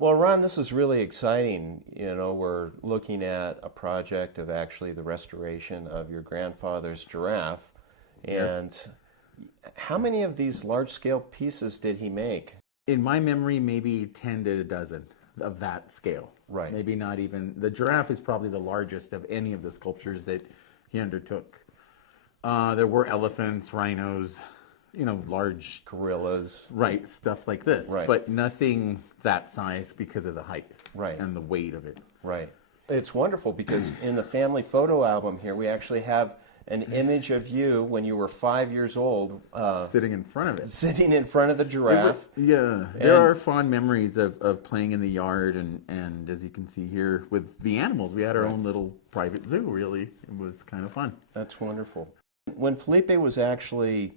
Well, Ron, this is really exciting. We're looking at a project of actually the restoration of your grandfather's giraffe. Yes. And how many of these large-scale pieces did he make? In my memory, maybe 10 to a dozen of that scale. Right. Maybe not even. The giraffe is probably the largest of any of the sculptures that he undertook. There were elephants, rhinos, large, Gorillas. right, stuff like this. Right. But nothing that size because of the height Right. and the weight of it. Right. It's wonderful because in the family photo album here, we actually have an image of you when you were 5 years old. Sitting in front of it. Sitting in front of the giraffe. There are fond memories of playing in the yard, and as you can see here with the animals, we had our own little private zoo, really. It was kind of fun. That's wonderful. When Felipe was actually,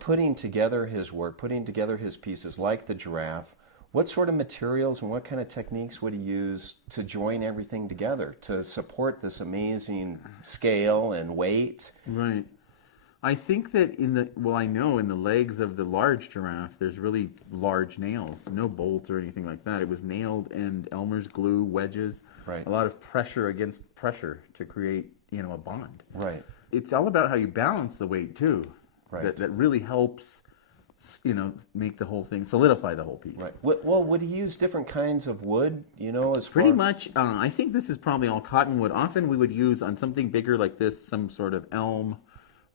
putting together his work, putting together his pieces like the giraffe, what sort of materials and what kind of techniques would he use to join everything together to support this amazing scale and weight? Right. I think that in the legs of the large giraffe, there's really large nails, no bolts or anything like that. It was nailed and Elmer's glue, wedges, Right. a lot of pressure against pressure to create, a bond. Right. It's all about how you balance the weight too. Right. That really helps, make the whole thing, solidify the whole piece. Right. Well, would he use different kinds of wood, as far? Pretty much, I think this is probably all cottonwood. Often we would use on something bigger like this, some sort of elm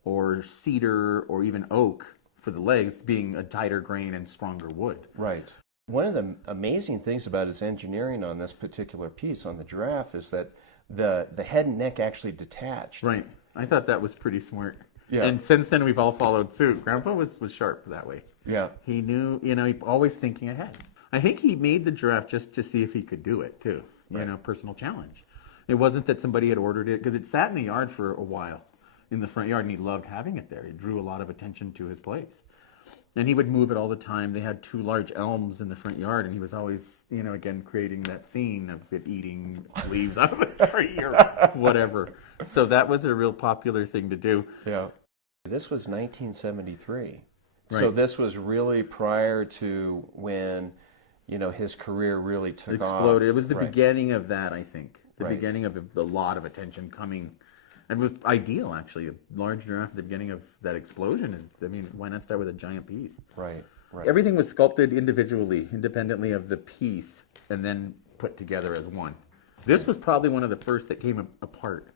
or cedar or even oak for the legs, being a tighter grain and stronger wood. Right. One of the amazing things about his engineering on this particular piece, on the giraffe, is that the head and neck actually detached. Right. I thought that was pretty smart. Yeah. And since then, we've all followed suit. Grandpa was sharp that way. Yeah. He knew, he always thinking ahead. I think he made the giraffe just to see if he could do it, too. Personal challenge. It wasn't that somebody had ordered it, because it sat in the yard for a while, in the front yard, and he loved having it there. It drew a lot of attention to his place. And he would move it all the time. They had 2 large elms in the front yard, and he was always, again, creating that scene of it eating leaves out of the tree or whatever. So that was a real popular thing to do. Yeah. This was 1973. Right. So this was really prior to when, his career really took Exploded. off. It was the Right. beginning of that, I think. The Right. beginning of a lot of attention coming. And it was ideal, actually. A large giraffe at the beginning of that explosion is, why not start with a giant piece? Right. Right. Everything was sculpted individually, independently of the piece, and then put together as one. This was probably one of the first that came apart.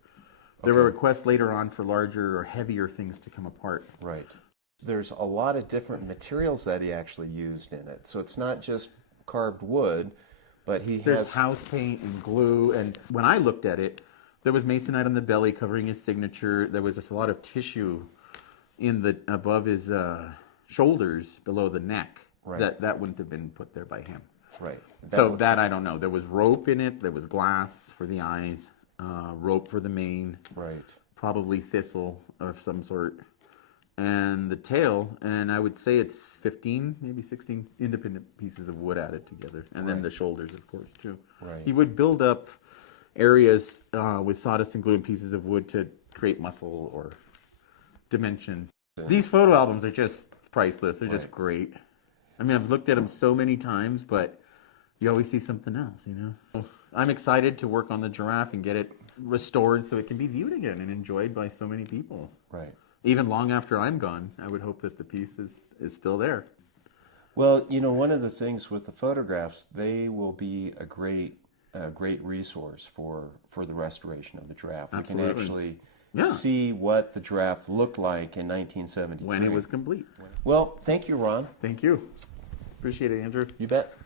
There were requests later on for larger or heavier things to come apart. Right. There's a lot of different materials that he actually used in it. So it's not just carved wood, but There's house paint and glue, and when I looked at it, there was masonite on the belly covering his signature. There was just a lot of tissue above his shoulders, below the neck. Right. That wouldn't have been put there by him. Right. That I don't know. There was rope in it. There was glass for the eyes, rope for the mane. Right. Probably thistle of some sort. And the tail, and I would say it's 15, maybe 16 independent pieces of wood added together. And then the shoulders, of course, too. Right. He would build up areas with sawdust and glue and pieces of wood to create muscle or dimension. These photo albums are just priceless. They're just great. I've looked at them so many times, but you always see something else, I'm excited to work on the giraffe and get it restored so it can be viewed again and enjoyed by so many people. Right. Even long after I'm gone, I would hope that the piece is still there. Well, one of the things with the photographs, they will be a great resource for the restoration of the giraffe. Absolutely. We can actually see what the giraffe looked like in 1973. When it was complete. Well, thank you, Ron. Thank you. Appreciate it, Andrew. You bet.